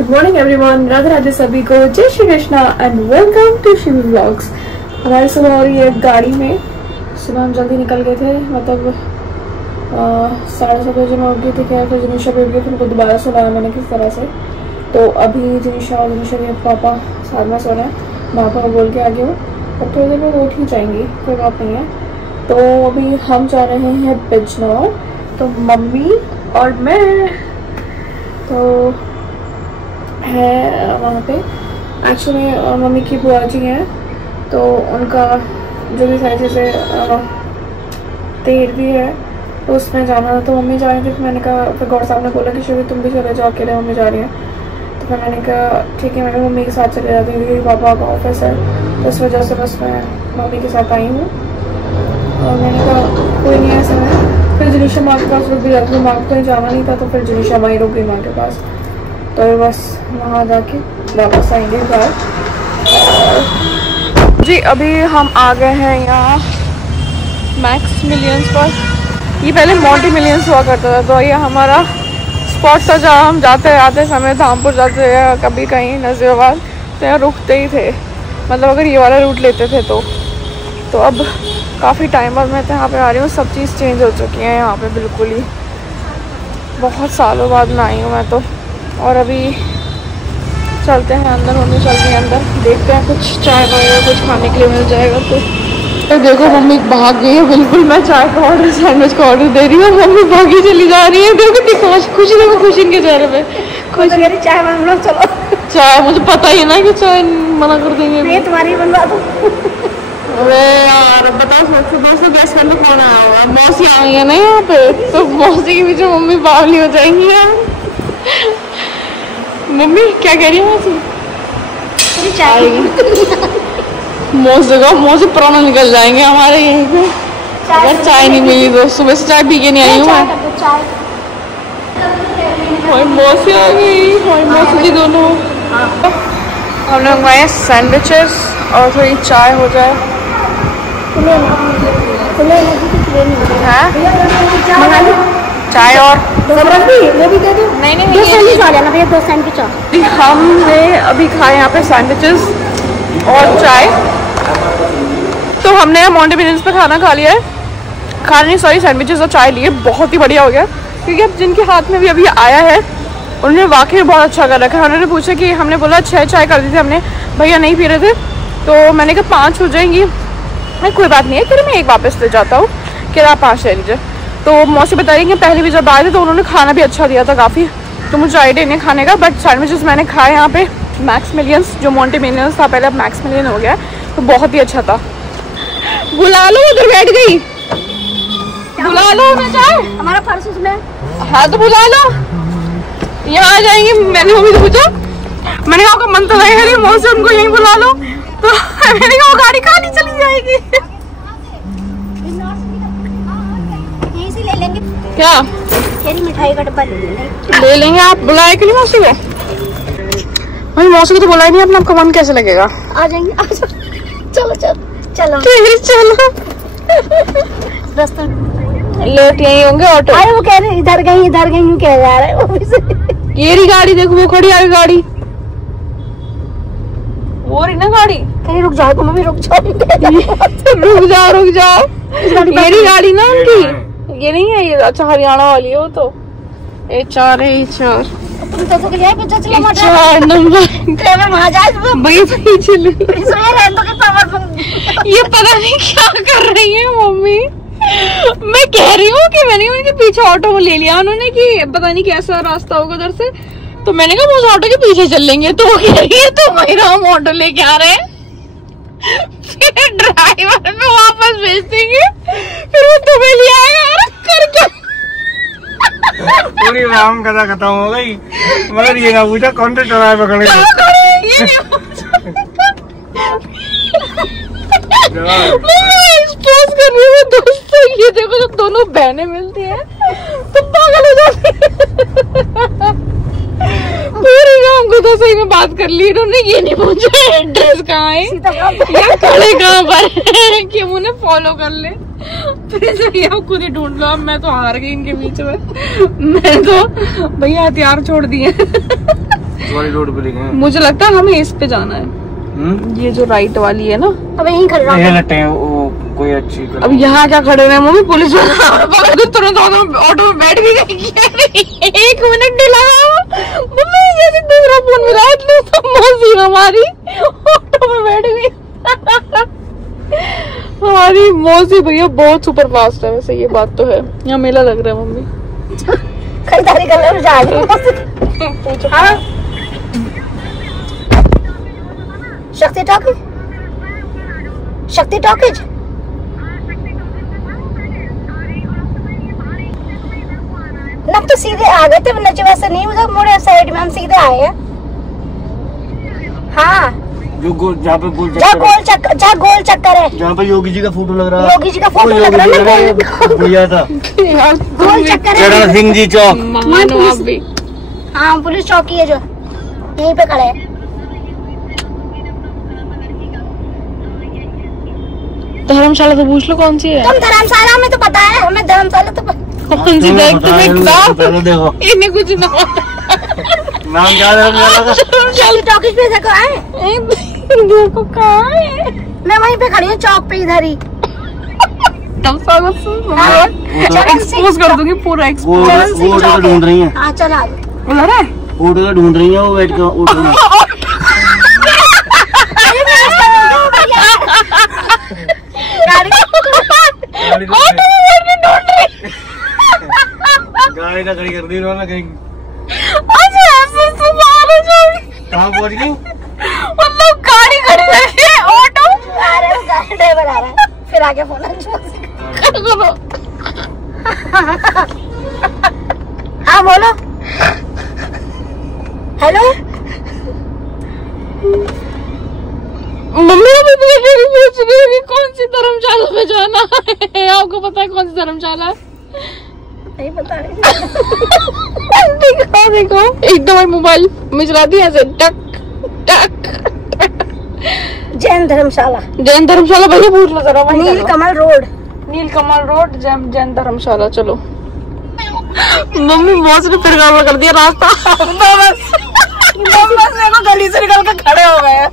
Good morning everyone, Radhe Radhe सभी को, जय Shri Krishna and welcome to Shivi vlogs. हमारी सुबह हो रही है गाड़ी में। सुबह हम जल्दी निकल गए थे, मतलब 7:30 बजे मैं उठ गई थी। क्या फिर जिनिशा भी उठ गई थी, उनको दोबारा सुलाया मैंने किस तरह से। तो अभी जिनिशा के पापा साथ में सो रहे हैं, पापा को बोल के आ गए हो, अब थोड़ी देर में वो उठ ही जाएंगी, कोई बात नहीं है। तो अभी हम जा रहे हैं बिजनौर, तो मम्मी और मैं तो है वहाँ पे। एक्चुअली मम्मी की बुआ जी हैं, तो उनका जो भी सारी चीज़ें तेल भी है तो उसमें जाना था, तो मम्मी जा रही थी। फिर मैंने कहा, फिर गौर साहब ने बोला कि शिवी तुम भी चले जाओ, अकेले मम्मी जा रही हैं। तो फिर मैंने कहा ठीक है, मैंने मम्मी के साथ चले जाती हूँ क्योंकि पापा का ऑफिस है, तो इस वजह से बस मैं मम्मी के साथ आई हूँ। और मैंने कहा कोई नहीं ऐसा है। फिर जिनिशा माँ के पास रुक भी जाती हूँ, माँ को कहीं जाना नहीं था, तो फिर जिनिशा माँ ही रुक गई माँ के पास। तो बस वहाँ जाके वापस आएंगे घर। जी अभी हम आ गए हैं यहाँ मैक्स मिलियंस पर। ये पहले मोंटी मिलियंस हुआ करता था, तो ये हमारा स्पॉट था जहाँ हम जाते आते समय धामपुर जाते या कभी कहीं नजीराबाद, तो यहाँ रुकते ही थे। मतलब अगर ये वाला रूट लेते थे तो अब काफ़ी टाइम बाद मैं तो यहाँ पे आ रही हूँ, सब चीज़ चेंज हो चुकी है यहाँ पे बिल्कुल ही। बहुत सालों बाद में आई हूँ मैं तो। और अभी चलते हैं अंदर, मम्मी चलती है अंदर, देखते हैं कुछ चाय वगैरह कुछ खाने के लिए मिल जाएगा। तो देखो मम्मी भाग गई है बिल्कुल। मैं चाय का ऑर्डर, सैंडविच का ऑर्डर दे रही हूँ, मम्मी भागी चली जा रही है। देखो कितनी खुशी, देखो खुशी इनके चेहरे पे। खुशी चाय बना, चलो चाय, मुझे पता ही ना कि चाय मना कर देंगे। तुम्हारी बनवा दो। अरे यार बताओ, दोस्तों गैस करने कौन आया होगा? मौसी आ गई है ना यहाँ पे, तो मौसी के पीछे मम्मी बावली हो जाएंगी यार। मम्मी क्या कह रही है मौसी? मौसी पुराना निकल जाएंगे हमारे यहीं पे अगर चाय नहीं मिली तो। सुबह से चाय पी के नहीं आई हूँ मैं। मौसी आ गई, मौसी जी दोनों। हम लोग मंगाए सैंडविचेस और थोड़ी चाय हो जाए। चाय और वो भी दे दो। नहीं दो सैंडविच। हमने अभी खाए यहाँ पे सैंडविचेस और चाय। तो हमने मोंटी मिलियंस पे खाना खा लिया है, खाना नहीं सॉरी सैंडविचेस और चाय लिए। बहुत ही बढ़िया हो गया, क्योंकि अब जिनके हाथ में भी अभी आया है उन्होंने वाकई बहुत अच्छा कर रखा है। उन्होंने पूछा कि हमने बोला 6 चाय कर दी थी हमने, भैया नहीं पी रहे थे, तो मैंने कहा 5 हो जाएंगी। कोई बात नहीं है, फिर मैं एक वापस ले जाता हूँ, कि आप 5 ले लीजिए। तो मौसी बता रही कि पहले भी जब आए थे तो उन्होंने खाना भी अच्छा दिया था काफ़ी, तो मुझे आइडिया नहीं खाने का। बट सैंडविचेस मैंने खाए यहाँ पे मैक्स मिलियंस, जो मोंटी मिलियंस था पहले अब मैक्स मिलियन हो गया, तो बहुत ही अच्छा था। बुला लो, उधर बैठ गई, बुला लो मैं चाय, हमारा फर्श उसमें। हाँ तो बुला लो, यहाँ आ जाएंगे। मैंने मम्मी से पूछा, मैंने कहा मन तो नहीं है मौसी, उनको यहीं बुला लो। तो मैंने कहा वो गाड़ी खाली चली जाएगी। यहीं से ले लेंगे क्या? मिठाई का डब्बा ले लेंगे। आप बुलाए कि नहीं मौसी को? भाई मौसी को तो बुलाए नहीं, अपना आपका मन कैसे लगेगा? आ जाएंगे, आ जाओ। चलो चलो चलो चलो। रास्ता लेट यहीं होंगे ऑटो। अरे वो कह रहे इधर गई कह जा रहा है। ये रही गाड़ी, देखो वो खड़ी आ गई गाड़ी, वो रही ना गाड़ी। कहीं रुक जाओ, तुम भी रुक जाओ। रुक जाओ। ये रही गाड़ी ना उनकी, ये नहीं है ये, अच्छा हरियाणा वाली है वो। तो HR है, HR नंबर। ये पता नहीं क्या कर रही है मम्मी। मैं कह रही हूँ कि मैंने उनके पीछे ऑटो ले लिया उन्होंने, कि पता नहीं कैसा रास्ता होगा उधर से, तो मैंने कहा उस ऑटो के पीछे चल लेंगे। तो वो कह रही है तो वही हम ऑटो लेके आ रहे हैं। फिर ड्राइवर में वापस भेज देंगे, फिर वो तुम्हें ले आएगा करके। पूरी राम कथा खत्म हो गई, मगर ये ना पूछा कौन से चौराहे पकड़े। कर रही है दोस्तों, ये देखो जब दोनों बहनें मिलती हैं तो पागल हो जाती है। पूरी राम को तो सही में बात कर ली इन्होंने, ये नहीं पूछा एड्रेस कहाँ है या खड़े कहाँ पर है कि हम उन्हें फॉलो कर ले। फिर आप खुद ही ढूंढ लो। अब मैं तो हार गई इनके बीच में, मैं तो भैया हथियार छोड़ दिए। वाली रोड पे लिखे हैं। मुझे लगता है हमें इस पे जाना है। ये जो राइट वाली है ना, अब यहीं खड़ा है वो कोई अच्छी। अब यहाँ क्या खड़े रहे मम्मी, पुलिस तुरंत ऑटो में बैठ भी गई। 1 मिनट नहीं लगा मम्मी, जैसे दूसरा फोन मिला तो मौसी हमारी ऑटो में बैठ गई। हमारी मौसी भैया बहुत सुपर फास्ट है, वैसे ये बात तो है। यहाँ मेला लग रहा है मम्मी, खरीदारी करने जा रही हूँ। हाँ शक्ति टॉकीज, शक्ति टॉकीज। हम तो सीधे आ गए थे, नचे वैसे नहीं, उधर मोड़े साइड में हम सीधे आए हैं। हाँ जो गोल, जहाँ पे गोल चक्कर है, जहाँ पे योगी जी का फोटो लग रगा है। योगी जी का फोटो लग रहा है ना, बढ़िया था। गोल चक्कर है, चरण सिंह जी चौक। हाँ पुलिस चौकी है जो यहीं पे खड़े है। धर्मशाला तो पूछ लो कौन सी है। तुम धर्मशाला में तो पता है हमें, धर्मशाला तो कौन सी देख तो देखो इन्हें कुछ ना नाम क्या है। शक्ति टॉकीज पे देखो आए, देखो कहाँ है। मैं वहीं पे खड़ी हूँ चौक पे इधर ही। एक्सपोज कर दूंगी पूरा, वो ढूंढ रही है। हाँ चल आगे ऑटो ढूंढ रही है वो बैठ के ऑटो में। गाड़ी ना खड़ी कर दी उन्होंने कहीं। कहाँ पहुँच गई? मतलब गाड़ी खड़ी करके ऑटो ड्राइवर आ रहा है, फिर आगे फोन हाँ बोलो। हेलो मम्मी अभी पूछ रही है कि कौन सी धर्मशाला में जाना है। आपको पता है कौन सी धर्मशाला है? नहीं पता। देखो एकदम मोबाइल में चला दिया ऐसे टक टक। जैन धर्मशाला, जैन धर्मशाला भैया पूछ लो जरा। नीलकमल रोड, नीलकमल रोड जैन धर्मशाला। चलो मम्मी बॉस ने फिर गड़बड़ कर दिया रास्ता। गली से निकल कर खड़े हो गए।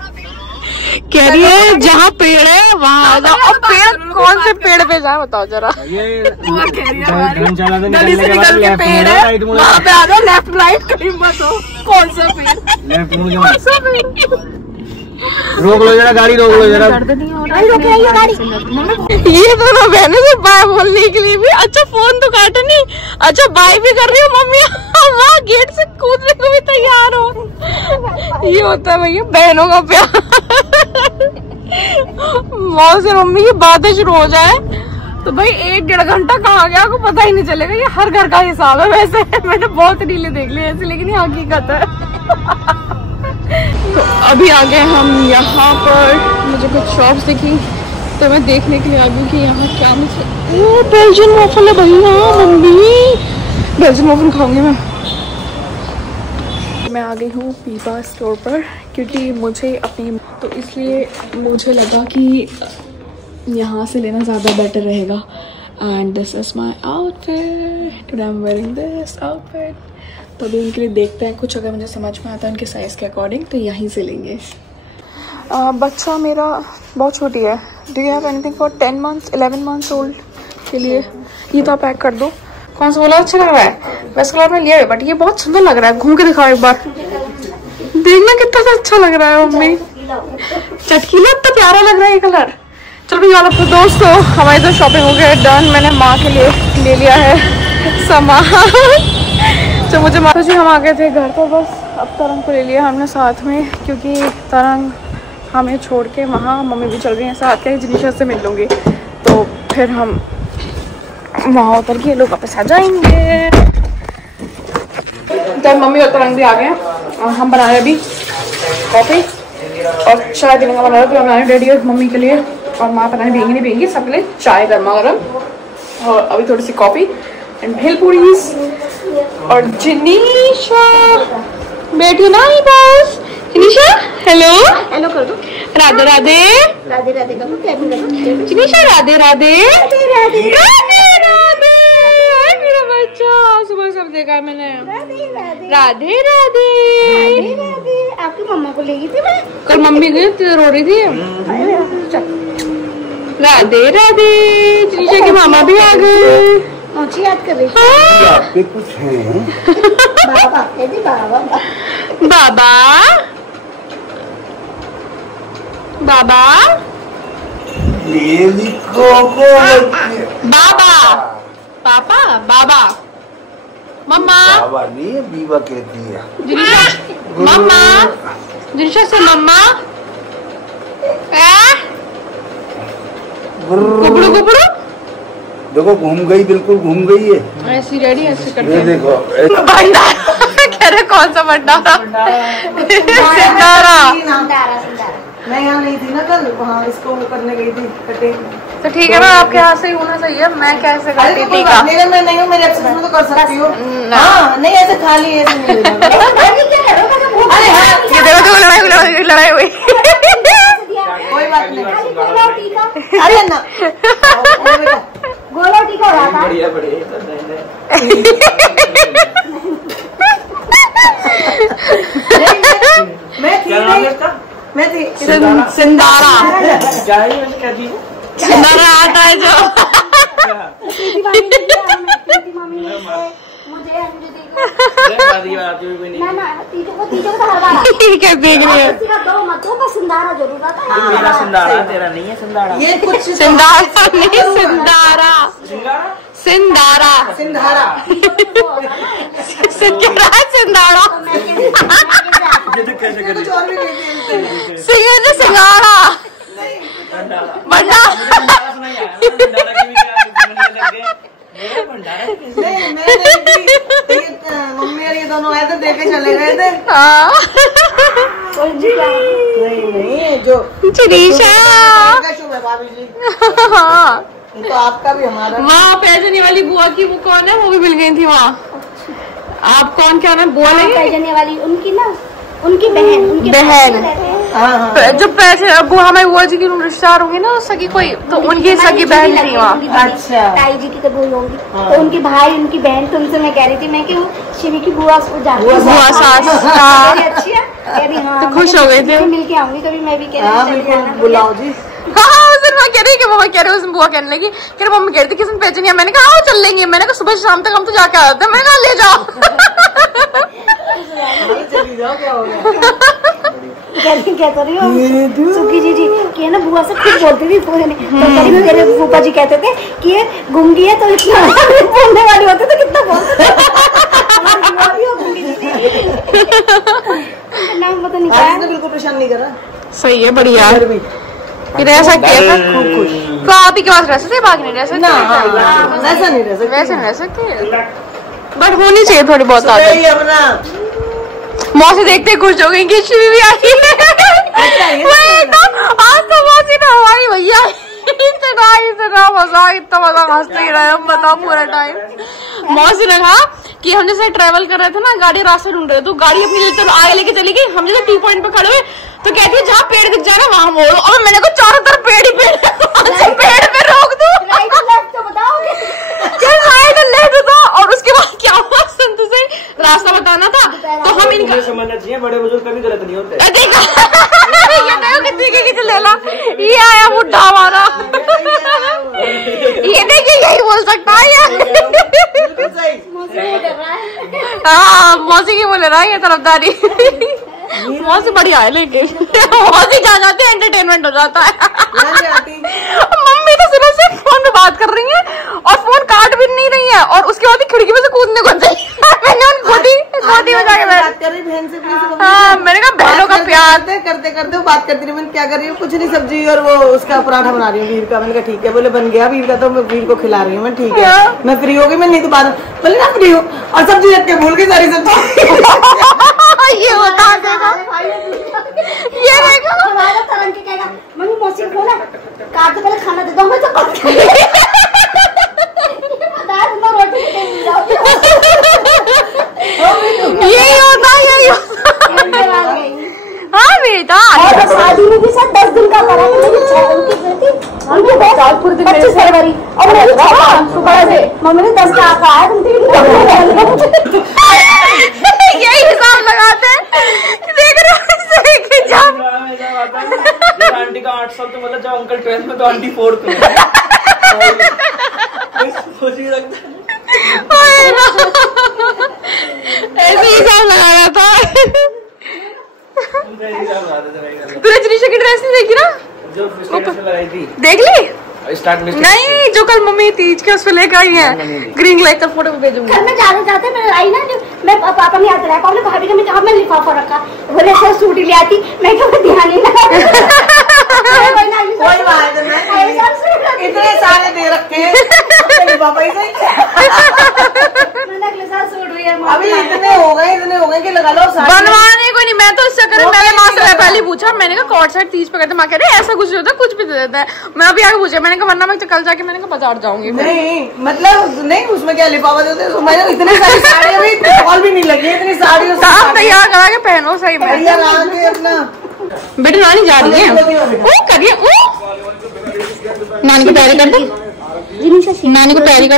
कह रही है जहाँ पेड़ है वहाँ आ जाओ। अब पेड़ कौन से पेड़ पे जाए बताओ जरा। ये धर्मशाला से गली से निकल के पेड़ है वहाँ पे आ जाओ, लेफ्ट राइट कहीं मत हो। कौन सा पेड़? लेफ्ट मुड़ कौन सा पेड़? रोक लो जरा, गाड़ी रोक लो जरा। ये दोनों बहनों से बाय बोलने के लिए भी अच्छा फोन तो काटे नहीं, अच्छा बाय भी कर रही हो मम्मी। वहाँ गेट से कूदने को भी तैयार हो। ये होता है भैया बहनों का प्यार। मौत से मम्मी की बातें शुरू हो जाए तो भाई 1-1.5 घंटा कहाँ गया आपको पता ही नहीं चलेगा। ये हर घर का हिसाब है वैसे। मैंने बहुत रीलें देख ली ऐसे, लेकिन ये हकीकत है। तो अभी आ गए हम यहाँ पर। मुझे कुछ शॉप्स दिखी तो मैं देखने के लिए आ गई कि यहाँ क्या मिले। वो बेल्जियन वॉफल है भैया, मम्मी बेल्जियन वॉफल खाऊंगी मैं आ गई हूँ पीपा स्टोर पर क्योंकि मुझे अपनी, तो इसलिए मुझे लगा कि यहाँ से लेना ज़्यादा बेटर रहेगा। And this is my outfit, today I am wearing this outfit. तो अभी उनके लिए देखते हैं कुछ अगर मुझे समझ में आता है उनके साइज़ के अकॉर्डिंग तो यहीं से लेंगे। बच्चा मेरा बहुत छोटी है। Do you have anything for 10 months 11 months old के लिए? ये तो आप पैक कर दो। कौन सा वाला अच्छा लग रहा है? वैसे कलर में लिया है बट ये बहुत सुंदर लग रहा है। घूम के दिखाओ एक बार, देखना कितना सा अच्छा लग रहा है मम्मी। चटकीला इतना प्यारा लग रहा है ये कलर। चलो भाई वाला। तो दोस्तों हमारी तो शॉपिंग हो गया डन। मैंने माँ के लिए ले लिया है सामान। तो मुझे माता जी हम आ गए थे घर पर बस। अब तरंग को ले लिया हमने साथ में क्योंकि तरंग हमें छोड़ के वहाँ, मम्मी भी चल रही हैं साथ के, जिनिशा से मिल लूँगी तो फिर हम वहाँ उतर के लोग वापस आ जाएंगे। तो मम्मी और तरंग भी आ गए और हम बना रहे अभी कॉफ़ी और चाय पीने का बना रहे। तो हमारे डैडी और मम्मी के लिए और माँ बनाने देंगी नहीं देंगी सबके लिए चाय गर्मा गर्म और अभी थोड़ी सी कॉफ़ी एंड भेलपूरीज। और जिनिशा बैठी ना ही बस। जिनिशा हेलो हेलो कर दो। राधे राधे राधे राधे कर दो। जिनिशा राधे राधे राधे राधे। मेरा बच्चा सुबह सब देखा है मैंने। राधे राधे राधे राधे। राधे राधे। आपकी मम्मा को ले गई थी मैं। कल मम्मी गई थी, रो रही थी। राधे राधे। जिनिशा के मामा भी आ गए। मुझे याद कर रही थी। आपके कुछ हैं? बाबा कहती बाबा। बाबा बाबा ये लिखो को बाबा पापा बाबा मम्मा बाबा नहीं है, बीवा कहती है। जिनिशा मम्मा जिनिशा से मम्मा गुबड़ू गुबड़ू। देखो घूम गई, बिल्कुल घूम गई है। ऐसी रेडी ऐसे करते ये हैं। देखो कह रहे कौन सा भंडारा? सिंधारा। मैं यहाँ नहीं थी ना कल, वहाँ इसको करने गई थी कटिंग। तो ठीक है ना, आपके हाथ से ही होना चाहिए। मैं कैसे करती थी का? मैं नहीं हूँ, मेरे एक्सेस में तो कर सकती हूँ। हाँ नहीं ऐसे खाली ऐसे नहीं। अरे हाँ ये देखो देखो लड़ाई हुई। कोई बात नहीं। अरे ना गोला टीका रहा था। बढ़िया मैं थी सिंधारा। सिंधारा आता है जो। ठीक है देख रही है। सिंधारा जरूर आता है। मेरा सिंधारा तेरा नहीं है सिंधारा। ये कुछ सिंधारा नहीं सिंधारा सिंधारा सिंधारा सिंधारा कुछ और भी सिंगाड़ा भंडारा। नहीं मम्मी और ये दोनों आए थे, देखे चले गए थे। हाँ नहीं जो जिनिशा। शुभ है भाभी जी। हाँ तो आपका भी हमारा। वहाँ पैजने वाली बुआ की वो कौन है? वो भी मिल गई थी वहाँ। आप कौन क्या नाम बुआ लेंगे? पैजने वाली उनकी ना, उनकी बहन, उनकी बहन। हाँ जो पैसे बुआ हमारी बुआ जी की रिश्तेदार होंगी ना सगी कोई, तो उनकी सगी बहन थी वहाँ। अच्छा। ताई जी की कभी होंगी तो उनके भाई उनकी बहन। तो उनसे मैं कह रही थी मैं कि वो शिवी की बुआ बुआ सास। हाँ अच्छी है। हाँ तो खुश हो गए थे। मिल के आऊंगी कभी मैं भी। कह रही बुलाओ जी। हाँ उस दिन मैं कह रही कि मम्मा कह रही उसमें बुआ कहने लगी कि मम्मी कह रही थी किसी दिन पैसे नहीं है। मैंने कहा आओ चल लेंगे। मैंने कहा सुबह शाम तक हम तो जाके आते हैं। मैंने कहा ले जाओ। चली जाओ क्या हो गया। क्या कर रही हो सुखी जी कि है ना बुआ से खुद बोलती थी। तो मेरे फूफा जी कहते थे कि ये गूंगी है तो इतना बोलने वाली होती तो कितना बोलते थे। नाम पता नहीं क्या बिल्कुल परेशान नहीं करा। सही है बढ़िया। रह सकते हैं तो आप ही के पास रह सकते, बाकी नहीं रह सकते। वैसा नहीं रह सकते, वैसे नहीं रह सकते बट होनी चाहिए थोड़ी बहुत आदत। मौसी देखते खुश हो गई कि शिवी भी आई है। आज तो मौसी ने हमारी भैया इतना मजा हंसते ही रहे हम, बताओ पूरा टाइम। मौसी ने कहा कि हम जैसे ट्रेवल कर रहे थे ना, गाड़ी रास्ते ढूंढ रहे, तो गाड़ी अपनी आगे लेके चली गई। हम जैसे टी पॉइंट पे खड़े हुए तो कहती है जहाँ पेड़ दिख जाए ना वहाँ मोड़ो। और मैंने को चारों तरफ पेड़ ही पेड़ पे रोक दो। और उसके बाद क्या हुआ, संतु से रास्ता बताना था तो हम इनका समझना चाहिए, बड़े बुजुर्ग कभी गलत नहीं होते। देखा लेला ये आया बुढ़ा हमारा। ये देखिए यही बोल सकता है यार। हाँ मौसी की बोले रहा है ये तरफदारी। मौसी बढ़िया है लेकिन मौसी जहाँ जाते हैं एंटरटेनमेंट हो जाता है। मम्मी तो सुबह से फोन में बात कर रही है और फोन काट भी नहीं रही है और उसके बाद खिड़की में से कूदने को गई। मैंने उन गोदी में जाके बैठ। हाँ मैंने कहा बहनों का प्यार। करते करते वो बात करती रही। मैंने क्या कर रही हूँ, कुछ नहीं, सब्जी और वो उसका पराठा बना रही हूँ वीर का। मैंने कहा ठीक है। बोले बन गया वीर का, तो मैं वीर को खिला रही हूँ। मैं ठीक है मैं फ्री हो गई। मैं नहीं तो बाद बोले ना फ्री हूँ और सब्जी रख के भूल गई सारी सब्जी। ये बता देगा ये रहेगा हमारा तरंग के कहेगा मम्मी मौसी को बोला काट दो पहले खाना दे दो। हमें तो यही होता यही हाँ बेटा। शादी में भी सर 10 दिन का करा। उनकी पूरे दिन 25 फरवरी और मम्मी ने 10 का आया तुम 3 यही हिसाब लगाते हैं, देख रहे हो। आंटी का 8 साल तो मतलब जब अंकल 12th में तो आंटी 4th में ऐसे हिसाब लगा रहा था। तूने जनीशा की ड्रेस नहीं देखी ना, जो लगाई थी, देख ली? स्टार्ट में नहीं, जो कल मम्मी तीज के उसमें लेकर आई है, ग्रीन लाइट का फोटो भेजूंगी। घर में जाते मैं आई ना, मैं पापा ने याद दिलाया, पापा ने भाभी ने कहा मैं लिफाफा रखा, बोले सर सूट ही ले आती, मैं कभी ध्यान नहीं लगा। कोई बात नहीं, इतने सारे दे रखे हैं पापा ही मैंने अगले साल सूट हुई है। अभी इतने हो गए कि लगा लो। बनवाने को नहीं, मैं तो इससे करें, मैंने माँ से पहले पूछा, मैंने कहा कॉर्ड सेट 30 पे कहते, माँ कह रही ऐसा कुछ नहीं होता, कुछ भी दे देता है। मैं अभी आगे पूछा, मैंने कहा वरना मैं कल जाके मैंने कहा बाजार जाऊंगी। नहीं मतलब नहीं, उसमें क्या लिफाफा देते हैं, मैंने इतनी सारी साड़ी अभी कॉल भी नहीं लगी, इतनी साड़ी तैयार करा के पहनो सही में। अपना बेटी नानी जा रही है, करिए नानी को तैयारी कर दो, नानी को तैयारी कर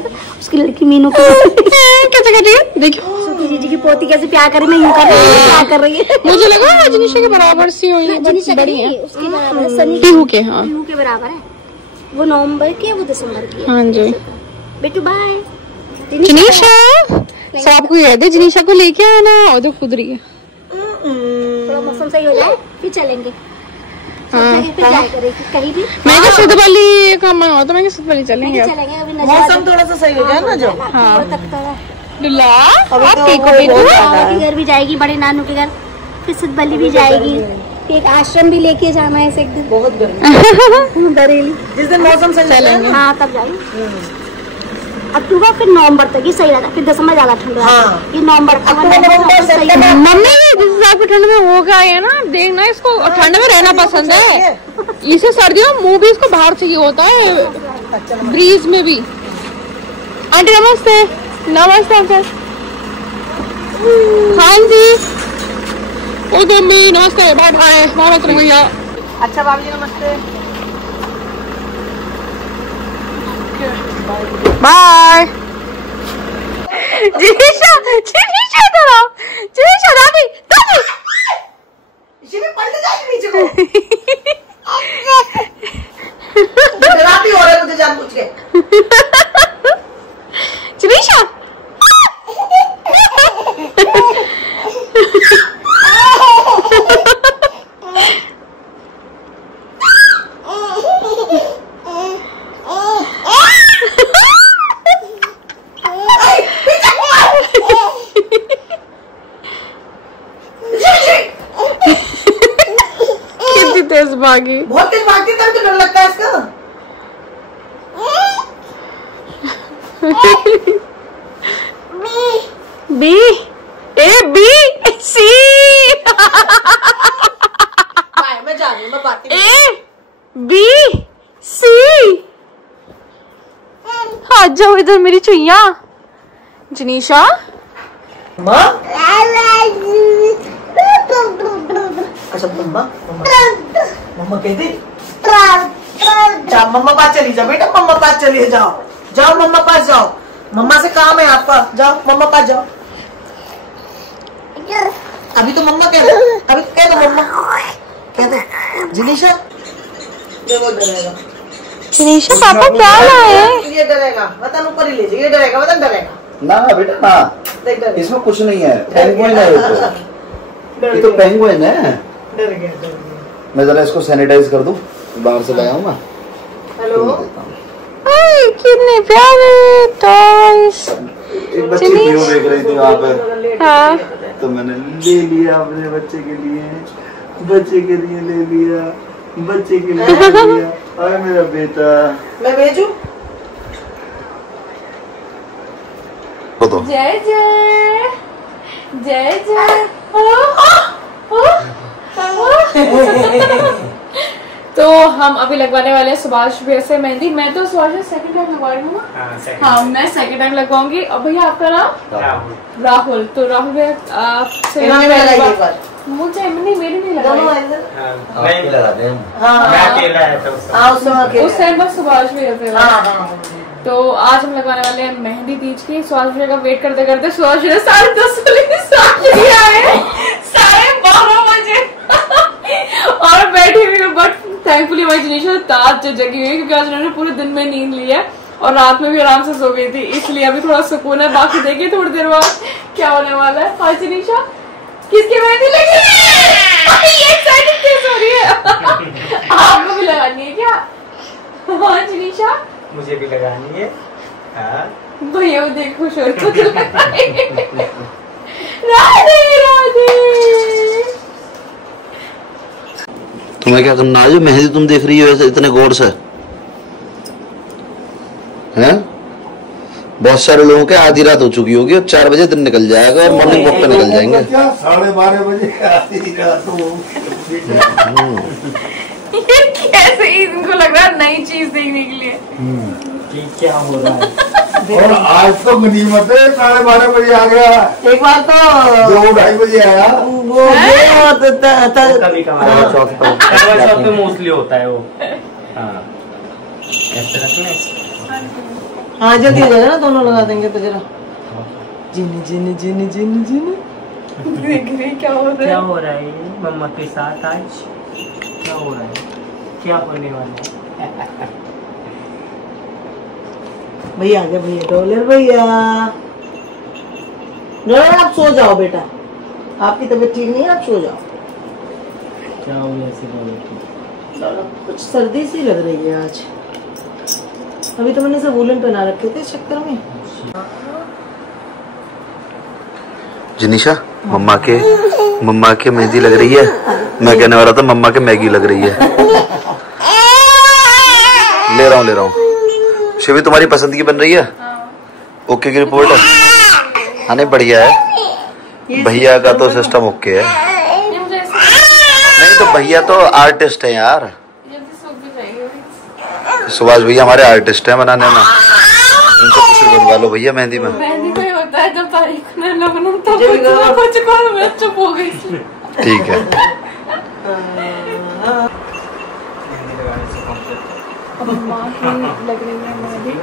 दो, उसकी लड़की मीनू को कैसे कर रही है, देखो सुखी जीजी की पोती कैसे प्यार कर रही, मैं यूं कर रही हूँ, क्या कर रही है। मुझे लगा जनीशा के बराबर सी हुई है, बड़ी है, उसके बराबर है, सनी पीहू के। हाँ, पीहू के बराबर है। वो नवंबर की है, वो दिसंबर की है। हाँ जी। बेटू बाय। जनीशा सब को कह दे, जनीशा को लेके आना, और तो खुद रही है। थोड़ा मौसम सही हो जाए फिर चलेंगे। हाँ, फिर जाए करेंगे कहीं भी। मैं क्या सिद्धपल्ली का मन हो तो मैं सिद्धपल्ली चलेंगे। अभी मौसम थोड़ा सा सही हो जाए ना, जो घर भी जाएगी, बड़े नानू के घर, फिर सिद्धपल्ली भी जाएगी, एक आश्रम भी लेके जाना है एक दिन, बहुत गर्मी बरेली। जिस दिन मौसम सही चलेंगे। हाँ तब जाएंगे। अक्टूबर फिर नवंबर तक ये सही रहता, फिर दिसंबर ज्यादा ठंड रहता है। ये नवंबर मम्मी जिस हिसाब की ठंड में होगा ये ना, देखना इसको ठंड में रहना पसंद है, इसे सर्दियों में मुंह भी इसको बाहर चाहिए होता है, ब्रीज में भी। आंटी नमस्ते। नमस्ते अंकल। हाँ जी, ओ मम्मी नमस्ते, बैठ आए बात भैया। अच्छा भाभी नमस्ते, बाय। जनीशा इधर आओ, जनीशा दादी दादी इसी में पलट जाएगी नीचे को। डराती हो रहा है मुझे जानबूझ के। जनीशा तेज भागी, बहुत तेज भागती है, तो डर लगता है इसका। B A B C. मैं जा रही हूँ, मैं बात ए बी सी। आ जाओ इधर मेरी चुईया। जनीशा माँ, अच्छा मम्मा मम्मा कहती जाओ, मम्मा पास चली जाओ बेटा, मम्मा पास चलिए जाओ, जाओ मम्मा पास जाओ, मम्मा से काम है आपका, जाओ मम्मा पास जाओ। अभी तो मम्मा कह दो, अभी कह दो मम्मा कह दो। जनीशा वो डरेगा, जनीशा पापा क्या लाए? ये डरेगा, वतन ऊपर ही ले जाइए, ये डरेगा, वतन डरेगा ना बेटा ना, इसमें कुछ नहीं है, पेंगुइन है ये तो पेंगुइन है। डर गया। मैं जरा इसको सैनिटाइज कर दूं, बाहर से लाया हूँ मैं। हेलो, कितने प्यारे टॉयज। एक बच्ची वीडियो देख रही थी वहाँ पे, हाँ, तो मैंने ले लिया अपने बच्चे के लिए, बच्चे के लिए ले लिया, बच्चे के लिए ले लिया। अरे मेरा बेटा, मैं भेजू? जय जय जय जय। तो हम अभी लगवाने वाले हैं सुभाष भैया से मेहंदी। मैं तो सुभाष सेकंड टाइम लगवा रही हूँ। हाँ, मैं सेकंड टाइम लगवाऊंगी। और भैया आपका नाम? राहुल। तो राहुल भैया मुझे नहीं, मेरी नहीं लगा। नहीं लगाते हैं। मैं अकेला आया था उस टाइम बस सुभाष भी रहते थे। तो आज हम लगाने वाले हैं मेहंदी तीज की। सुभाष भैया का वेट करते करते सुभाष भैया 10:30 बजे आए, 12:30 बजे और बैठी हुई। बट थैंकफुली हमारी जिनीशा ताज जगी हुई क्योंकि आज उन्होंने पूरे दिन में नींद ली है और रात में भी आराम से सो गई थी, इसलिए अभी थोड़ा सुकून है। बाकी देखिए थोड़ी देर बाद क्या होने वाला है। हाँ जिनीशा, किसकी मेहंदी लगी? ये एक्साइटेड कैसे हो रही है? आपको भी लगानी है क्या? हाँ जिनीशा, मुझे भी लगानी है। भैया वो देख खुश हो तो राधे राधे। तुम्हें क्या करना है? जो मेहंदी तुम देख रही हो ऐसे इतने गौर से हैं? बहुत सारे लोगों के आधी रात हो चुकी होगी और 4 बजे दिन निकल जाएगा और मॉर्निंग वॉक पे निकल जाएंगे। 12:30 बजे आधी रात ये कैसे इनको लग रहा है नई चीज देखने के लिए। क्या हो रहा है? और आज तो गनीमत है, 12:30 बजे आ गया। एक बार तो 2-2:30 बजे आया। वो कभी करवा चौथ पे मोस्टली होता है वो। ऐसे रखना। हाँ जल्दी हो जाएगा ना, दोनों लगा देंगे तो जरा। जिन जिन जिन जिन जिन देख रही क्या हो रहा है? क्या हो रहा है मम्मा के साथ आज? क्या हो रहा है? क्या होने वाला है? भैया आ गए, भैया डॉलर भैया। डॉलर आप सो जाओ बेटा, आपकी तबीयत ठीक नहीं है, आप सो जाओ। क्या हो गया ऐसे? डॉलर कुछ सर्दी सी लग रही है आज। अभी तो मैंने सब वूलन पहना रखे थे चक्कर में। जिनीशा, मम्मा के मेहंदी लग रही है। मैं कहने वाला था मम्मा के मैगी लग रही है। ले रहा हूँ। शिवी तुम्हारी पसंद की बन रही है? ओके की रिपोर्ट है? हाँ नहीं बढ़िया है। भैया का तो सिस्टम ओके है। नहीं तो भैया तो आर्टिस्ट है यार। सुभाष भैया हमारे आर्टिस्ट हैं बनाने में। उनको कुछ बनवा लो भैया मेहंदी में। मेहंदी को होता है जब तारीख ने लगना तो कुछ को मैं चुप हो गई। ठीक है। माँ की लग रही है मेहंदी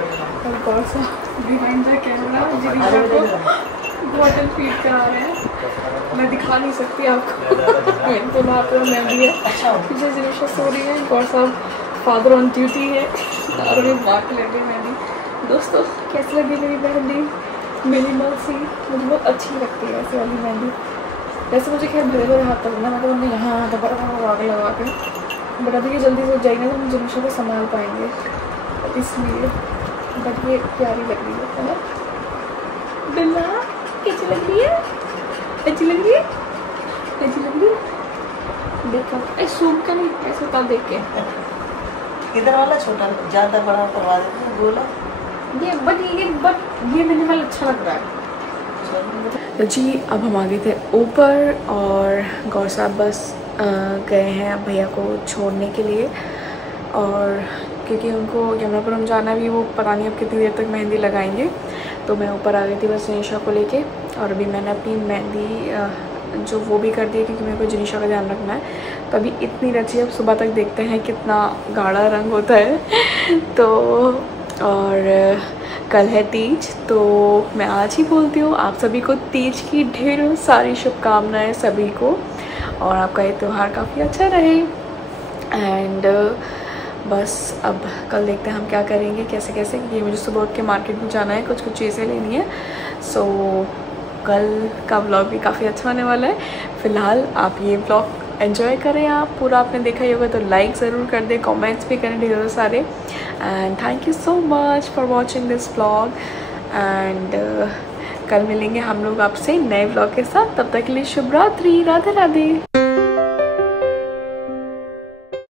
और कौन सा बिहाइंड द कैमरा जिनीशा को बॉटल फीड करा रहे हैं। मैं दिखा नहीं सकती आपको। तो वहाँ पे मेहंदी है, पीछे जिनीशा सो रही है, गौर साहब फादर ऑन ड्यूटी है और अभी माँ की लग रही मेहंदी। दोस्तों कैसी लगी मेरी मेहंदी? मिनिमल सी, मुझे बहुत अच्छी लगती है ऐसी वाली मेहंदी। वैसे मुझे खैर भरे भरे हाथ लगना, मतलब हमने यहाँ आगे लगा के बट अभी ये जल्दी से जाएंगे तो हम जिनीशा को संभाल पाएंगे, इसलिए। बट ये प्यारी लग रही है ना? बिल्ला कैसी लग रही है? अच्छी लग रही है? अच्छी लग रही है? देखो सूप का नहीं ऐसा था देख के। इधर वाला छोटा, ज्यादा बड़ा करवा देते हैं गोला। ये मिनिमल अच्छा लग रहा है। तो जी अब हम आ गए थे ऊपर और गौर साहब बस गए हैं अब भैया को छोड़ने के लिए। और क्योंकि उनको यमुनापुरम जाना भी, वो पता नहीं अब कितनी देर तक मेहंदी लगाएंगे, तो मैं ऊपर आ गई थी बस जिनीशा को लेके। और अभी मैंने अपनी मेहंदी जो वो भी कर दी क्योंकि मेरे को जिनीशा का ध्यान रखना है। तो अभी इतनी रची, अब सुबह तक देखते हैं कितना गाढ़ा रंग होता है। तो और कल है तीज, तो मैं आज ही बोलती हूँ आप सभी को तीज की ढेरों सारी शुभकामनाएं सभी को, और आपका ये त्यौहार काफ़ी अच्छा रहे। एंड बस अब कल देखते हैं हम क्या करेंगे, कैसे कैसे, क्योंकि मुझे सुबह उठ के मार्केट में जाना है, कुछ चीज़ें लेनी है। सो कल का व्लॉग भी काफ़ी अच्छा होने वाला है। फ़िलहाल आप ये व्लॉग एंजॉय करें, आप पूरा आपने देखा ही होगा तो लाइक ज़रूर कर दें, कमेंट्स भी करें ढेरों सारे। And thank you so much for watching this vlog. And कल मिलेंगे हम लोग आपसे नए व्लॉग के साथ, तब तक के लिए शुभ रात्रि, राधे राधे।